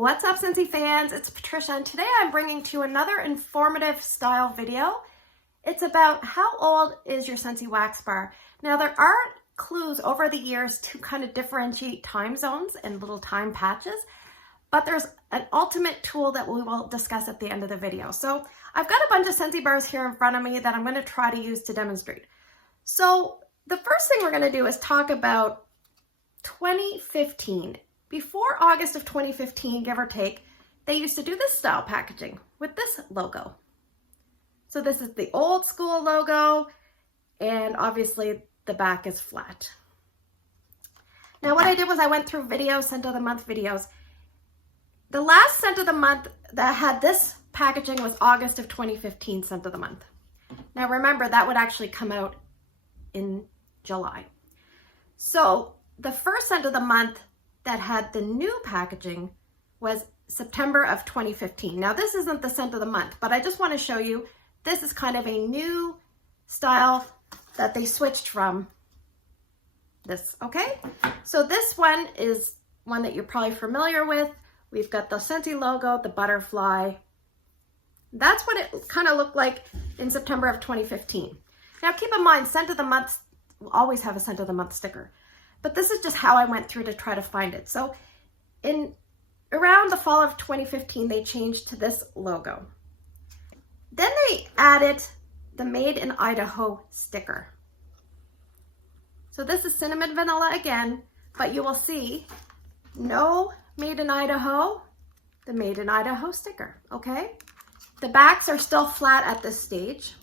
What's up, Scentsy fans? It's Patricia, and today I'm bringing to you another informative style video. It's about how old is your Scentsy wax bar. Now, there are clues over the years to kind of differentiate time zones and little time patches, but there's an ultimate tool that we will discuss at the end of the video. So I've got a bunch of Scentsy bars here in front of me that I'm going to try to use to demonstrate. So the first thing we're going to do is talk about 2015. Before August of 2015, give or take, they used to do this style packaging with this logo. So this is the old school logo, and obviously the back is flat. Now what I did was I went through videos, scent of the month videos. The last scent of the month that had this packaging was August of 2015 scent of the month. Now remember, that would actually come out in July. So the first scent of the month that had the new packaging was September of 2015. Now this isn't the scent of the month, but I just want to show you, this is kind of a new style that they switched from this, okay? So this one is one that you're probably familiar with. We've got the Scentsy logo, the butterfly. That's what it kind of looked like in September of 2015. Now keep in mind, scent of the month will always have a scent of the month sticker. But this is just how I went through to try to find it. So around the fall of 2015, they changed to this logo. Then they added the Made in Idaho sticker. So this is cinnamon vanilla again, but you will see no Made in Idaho, the Made in Idaho sticker, okay? The backs are still flat at this stage.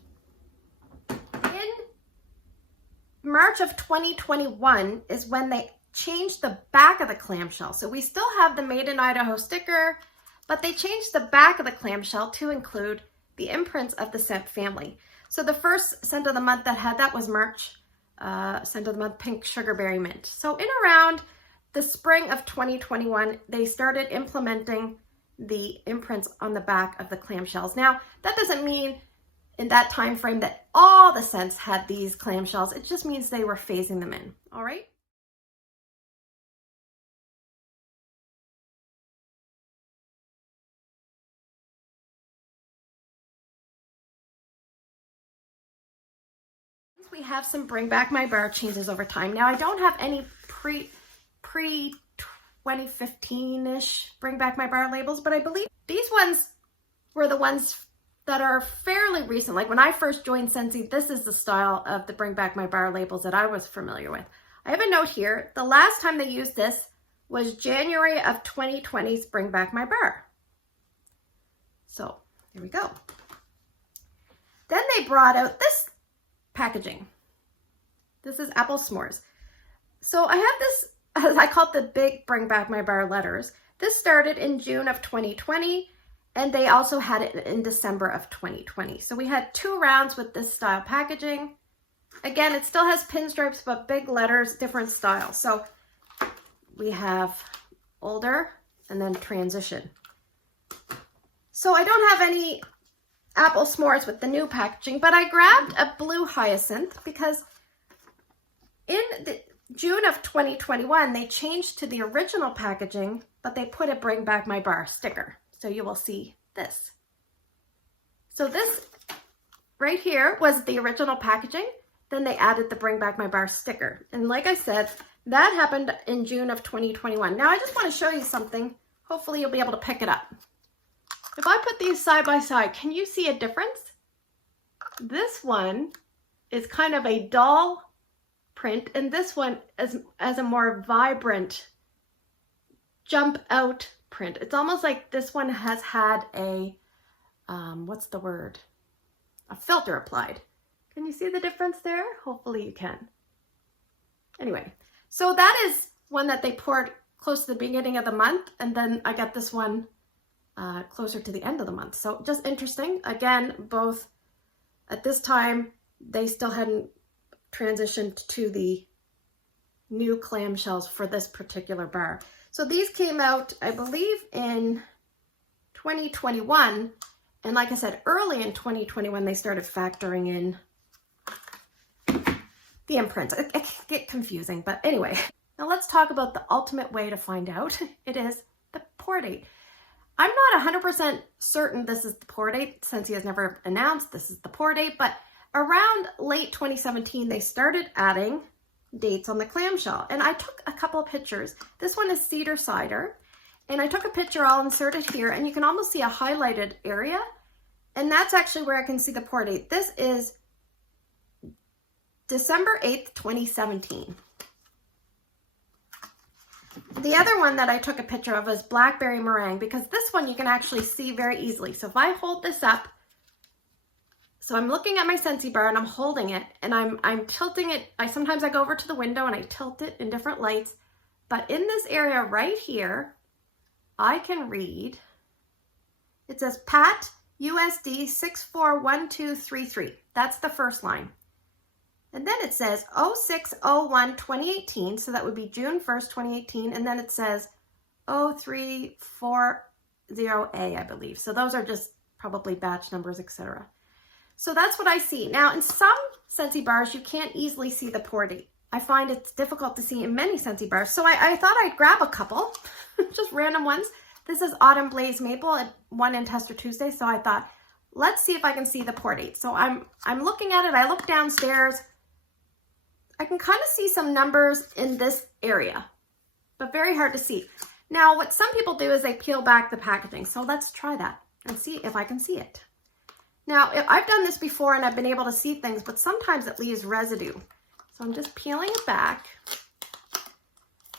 March of 2021 is when they changed the back of the clamshell. So we still have the Made in Idaho sticker, but they changed the back of the clamshell to include the imprints of the scent family. So the first scent of the month that had that was March, scent of the month, Pink Sugarberry Mint. So in around the spring of 2021, they started implementing the imprints on the back of the clamshells. Now, that doesn't mean in that time frame that all the scents had these clamshells. It just means they were phasing them in, all right? We have some Bring Back My Bar changes over time. Now, I don't have any pre-2015-ish Bring Back My Bar labels, but I believe these ones were the ones that are fairly recent. Like when I first joined Scentsy, this is the style of the Bring Back My Bar labels that I was familiar with. I have a note here. The last time they used this was January of 2020's Bring Back My Bar. So here we go. Then they brought out this packaging. This is apple s'mores. So I have this, as I call it, the big Bring Back My Bar letters. This started in June of 2020. And they also had it in December of 2020. So we had 2 rounds with this style packaging. Again, it still has pinstripes, but big letters, different styles. So we have older and then transition. So I don't have any apple s'mores with the new packaging, but I grabbed a blue hyacinth because in June of 2021, they changed to the original packaging, but they put a Bring Back My Bar sticker. So you will see this. So this right here was the original packaging. Then they added the Bring Back My Bar sticker. And like I said, that happened in June of 2021. Now I just want to show you something. Hopefully you'll be able to pick it up. If I put these side by side, can you see a difference? This one is kind of a dull print, and this one is as a more vibrant jump out print. It's almost like this one has had a, what's the word? A filter applied. Can you see the difference there? Hopefully you can. Anyway, so that is one that they poured close to the beginning of the month, and then I got this one closer to the end of the month. So just interesting. Again, both at this time, they still hadn't transitioned to the new clamshells for this particular bar. So these came out, I believe, in 2021. And like I said, early in 2021, they started factoring in the imprints. It can get confusing, but anyway. Now let's talk about the ultimate way to find out. It is the pour date. I'm not 100% certain this is the pour date. Scentsy has never announced this is the pour date, but around late 2017, they started adding dates on the clamshell. And I took a couple of pictures. This one is cedar cider. And I took a picture, I'll insert it here, and you can almost see a highlighted area. And that's actually where I can see the pour date. This is December 8th, 2017. The other one that I took a picture of is Blackberry Meringue, because this one you can actually see very easily. So if I hold this up, so I'm looking at my Scentsy Bar and I'm holding it and I'm tilting it. Sometimes I go over to the window and I tilt it in different lights. But in this area right here, I can read, it says Pat USD 641233. That's the first line. And then it says 06/01/2018, so that would be June 1st, 2018. And then it says 0340A, I believe. So those are just probably batch numbers, etc. So that's what I see. Now, in some Scentsy bars, you can't easily see the pour date. I find it's difficult to see in many Scentsy bars. So I thought I'd grab a couple, just random ones. This is Autumn Blaze Maple, one in Tester Tuesday. So I thought, let's see if I can see the pour date. So I'm looking at it. I look downstairs. I can kind of see some numbers in this area, but very hard to see. Now, what some people do is they peel back the packaging. So let's try that and see if I can see it. Now, I've done this before and I've been able to see things, but sometimes it leaves residue. So I'm just peeling it back.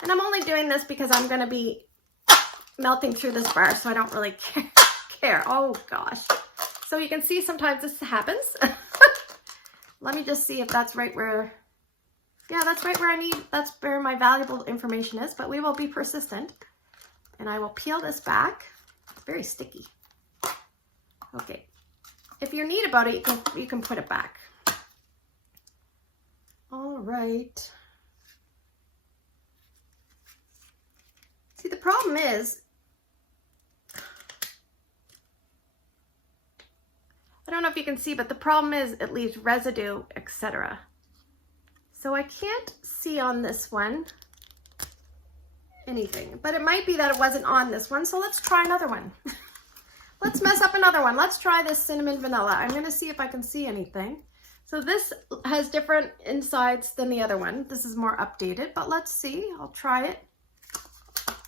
And I'm only doing this because I'm going to be melting through this bar, so I don't really care. Oh gosh. So you can see sometimes this happens. Let me just see if that's right where, yeah, that's right where that's where my valuable information is, but we will be persistent. And I will peel this back. It's very sticky. Okay. If you're neat about it, you can put it back. All right. See, the problem is, I don't know if you can see, but the problem is it leaves residue, etc. So I can't see on this one anything, but it might be that it wasn't on this one. So let's try another one. Let's mess up another one. Let's try this cinnamon vanilla. I'm going to see if I can see anything. So this has different insides than the other one. This is more updated, but let's see. I'll try it.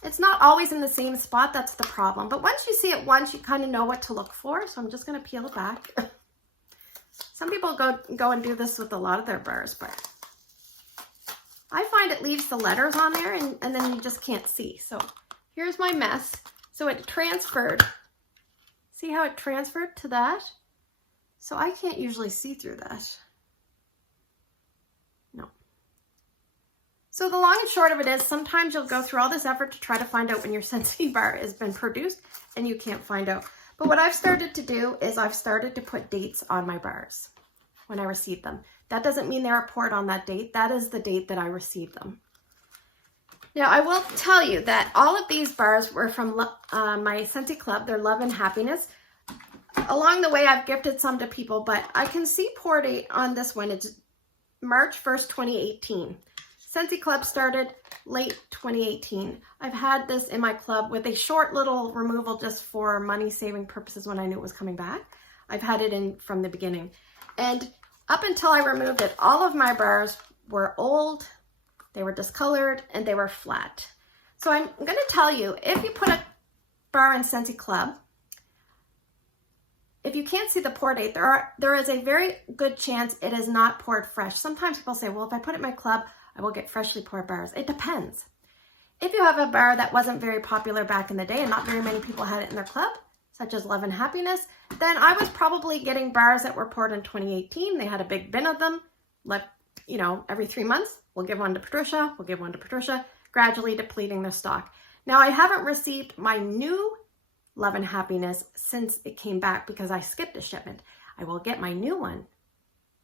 It's not always in the same spot. That's the problem. But once you see it once, you kind of know what to look for. So I'm just going to peel it back. Some people go and do this with a lot of their bars, but I find it leaves the letters on there and then you just can't see. So here's my mess. So it transferred. See how it transferred to that? So I can't usually see through that. No. So the long and short of it is sometimes you'll go through all this effort to try to find out when your Scentsy bar has been produced and you can't find out. But what I've started to do is I've started to put dates on my bars when I receive them. That doesn't mean they're poured on that date. That is the date that I received them. Now, I will tell you that all of these bars were from my Scentsy Club. They're Love and Happiness. Along the way, I've gifted some to people, but I can see pour date on this one. It's March 1st, 2018. Scentsy Club started late 2018. I've had this in my club with a short little removal just for money-saving purposes when I knew it was coming back. I've had it in from the beginning. And up until I removed it, all of my bars were old, they were discolored, and they were flat. So I'm going to tell you, if you put a bar in Scentsy Club, if you can't see the pour date, there is a very good chance it is not poured fresh. Sometimes people say, well, if I put it in my club, I will get freshly poured bars. It depends. If you have a bar that wasn't very popular back in the day and not very many people had it in their club, such as Love and Happiness, then I was probably getting bars that were poured in 2018. They had a big bin of them. Like, you know, every 3 months, we'll give one to Patricia, we'll give one to Patricia, gradually depleting the stock. Now, I haven't received my new Love and Happiness since it came back because I skipped a shipment. I will get my new one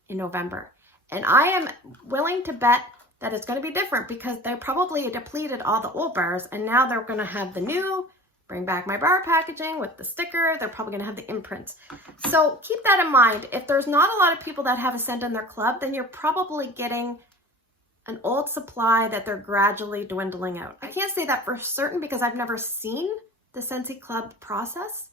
in November. And I am willing to bet that it's going to be different because they probably depleted all the old bars and now they're going to have the new Bring Back My Bar packaging with the sticker. They're probably going to have the imprints. So keep that in mind. If there's not a lot of people that have a scent in their club, then you're probably getting an old supply that they're gradually dwindling out. I can't say that for certain because I've never seen the Scentsy Club process,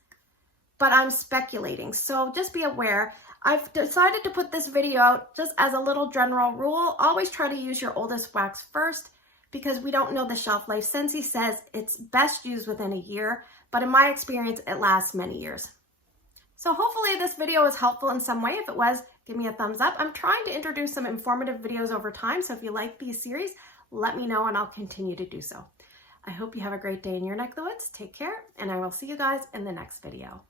but I'm speculating. So just be aware. I've decided to put this video out just as a little general rule. Always try to use your oldest wax first because we don't know the shelf life. Scentsy says it's best used within a year, but in my experience, it lasts many years. So hopefully this video was helpful in some way. If it was, give me a thumbs up. I'm trying to introduce some informative videos over time, so if you like these series, let me know and I'll continue to do so. I hope you have a great day in your neck of the woods. Take care, and I will see you guys in the next video.